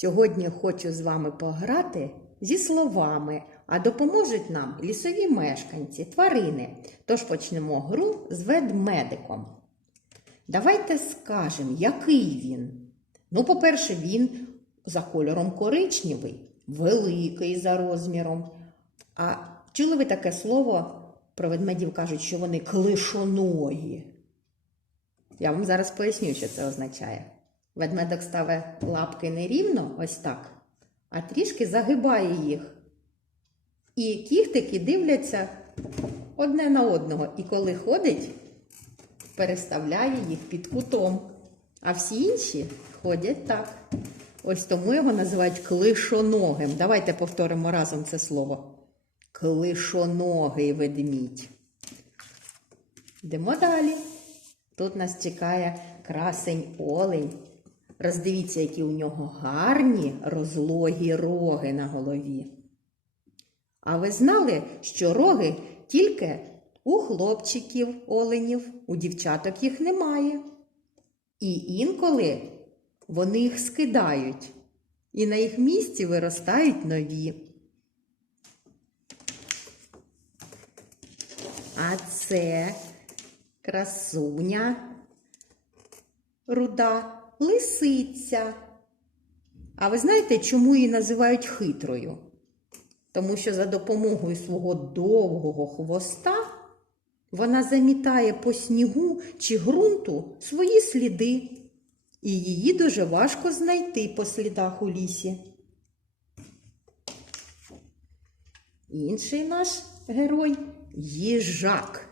Сьогодні хочу з вами пограти зі словами, а допоможуть нам лісові мешканці, тварини. Тож почнемо гру з ведмедиком. Давайте скажемо, який він. Ну, по-перше, він за кольором коричневий, великий за розміром. А чули ви таке слово? Про ведмедів кажуть, що вони клишоногі. Я вам зараз поясню, що це означає. Ведмедок ставить лапки не рівно, ось так, а трішки загибає їх. І кіхтики дивляться одне на одного. І коли ходить, переставляє їх під кутом. А всі інші ходять так. Ось тому його називають клишоногим. Давайте повторимо разом це слово. Клишоногий ведмідь. Йдемо далі. Тут нас чекає красень олень. Роздивіться, які у нього гарні розлогі роги на голові. А ви знали, що роги тільки у хлопчиків оленів, у дівчаток їх немає. І інколи вони їх скидають, і на їх місці виростають нові. А це красуня руда лисиця. А ви знаєте, чому її називають хитрою? Тому що за допомогою свого довгого хвоста вона замітає по снігу чи ґрунту свої сліди, і її дуже важко знайти по слідах у лісі. Інший наш герой їжак.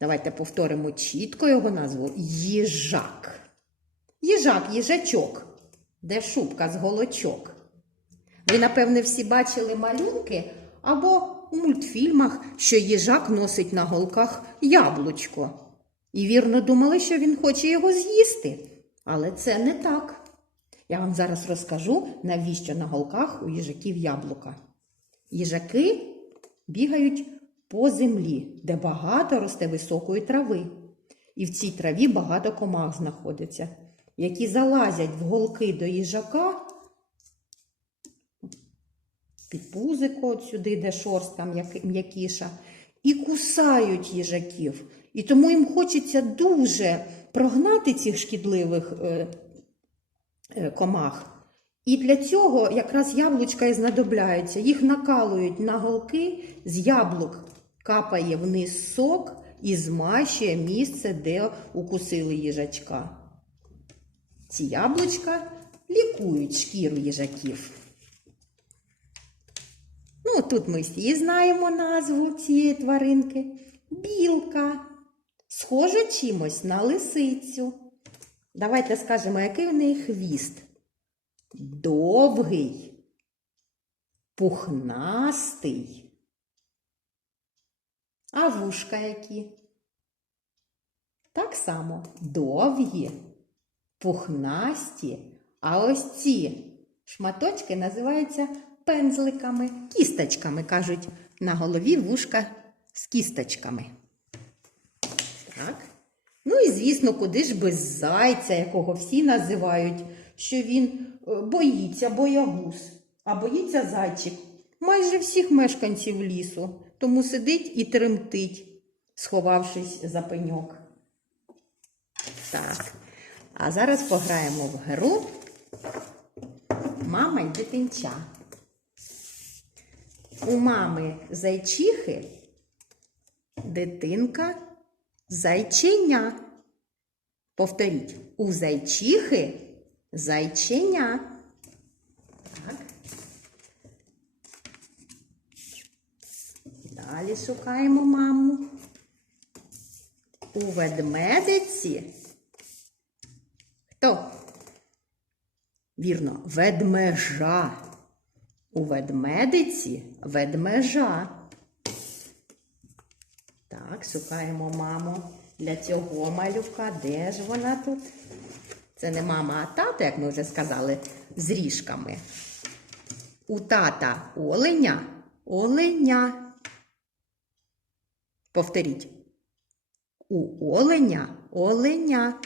Давайте повторимо чітко його назву їжак. Їжак, їжачок, де шубка з голочок. Ви, напевне, всі бачили малюнки або у мультфільмах, що їжак носить на голках яблучко. І вірно думали, що він хоче його з'їсти. Але це не так. Я вам зараз розкажу, навіщо на голках у їжаків яблука. Їжаки бігають по землі, де багато росте високої трави. І в цій траві багато комах знаходиться, які залазять в голки до їжака під пузико от сюди, де шорстка м'яки- м'якіша, і кусають їжаків. І тому їм хочеться дуже прогнати цих шкідливих е, е, комах. І для цього якраз яблучка і знадобляються. Їх накалують на голки, з яблук капає вниз сок і змащує місце, де укусили їжачка. Ці яблучка лікують шкіру їжаків. Ну, тут ми всі знаємо назву цієї тваринки. Білка. Схожа чимось на лисицю. Давайте скажемо, який в неї хвіст. Довгий, пухнастий. А вушка які? Так само довгі, пухнасті. А ось ці шматочки називаються пензликами, кісточками, кажуть, на голові вушка з кісточками. Так. Ну і звісно, куди ж без зайця, якого всі називають, що він е, боїться боягуз, а боїться зайчик майже всіх мешканців лісу, тому сидить і тремтить, сховавшись за пеньок. Так. А зараз пограємо в гру Мама й дитинча. У мами зайчихи дитинка зайченя. Повторіть, у зайчихи зайченя. Так. Далі шукаємо маму. У ведмедиці. Вірно, ведмежа. У ведмедиці ведмежа. Так, шукаємо маму для цього малюка. Де ж вона тут? Це не мама, а тато, як ми вже сказали, з ріжками. У тата оленя оленя. Повторіть. У оленя оленя.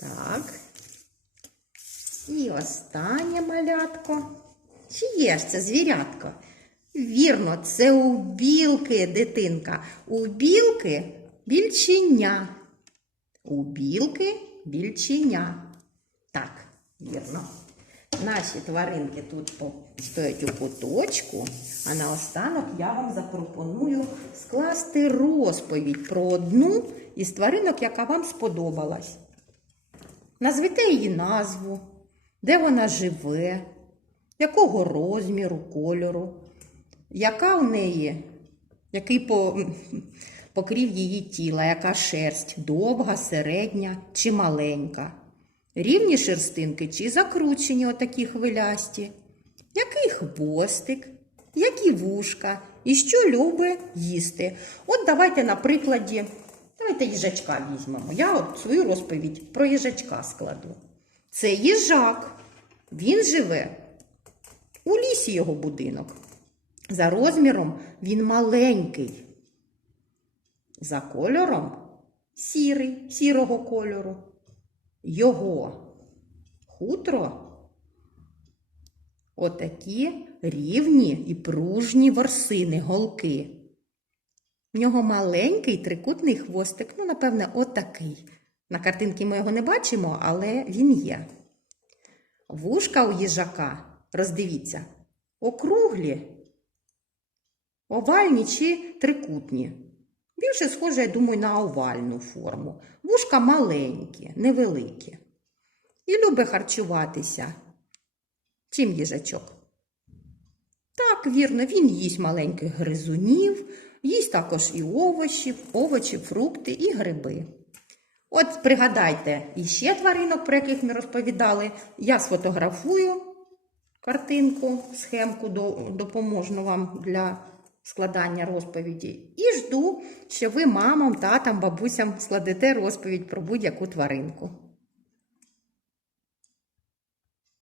Так. І останнє малятко. Чи є ж це звірятко? Вірно, це у білки дитинка. У білки більченя. У білки більченя. Так, вірно. Наші тваринки тут стоять у куточку, а наостанок я вам запропоную скласти розповідь про одну із тваринок, яка вам сподобалась. Назвете її назву, де вона живе, якого розміру, кольору, яка у неї, який по, покрів її тіла, яка шерсть, довга, середня чи маленька. Рівні шерстинки чи закручені отакі хвилясті, який хвостик, які вушка і що любить їсти. От давайте на прикладі, давайте їжачка візьмемо. Я от свою розповідь про їжачка складу. Це їжак. Він живе у лісі його будинок. За розміром він маленький. За кольором сірий, сірого кольору. Його хутро отакі рівні і пружні ворсини, голки. В нього маленький трикутний хвостик, ну, напевне, отакий. На картинці ми його не бачимо, але він є. Вушка у їжака, роздивіться, округлі, овальні чи трикутні. Більше схоже, я думаю, на овальну форму. Вушка маленькі, невеликі. І любить харчуватися. Чим їжачок? Так, вірно, він їсть маленьких гризунів, їсть також і овочі, овочі, фрукти і гриби. От пригадайте іще тваринок, про яких ми розповідали. Я сфотографую картинку, схемку до- допоможну вам для складання розповіді. І жду, що ви мамам, татам, бабусям складете розповідь про будь-яку тваринку.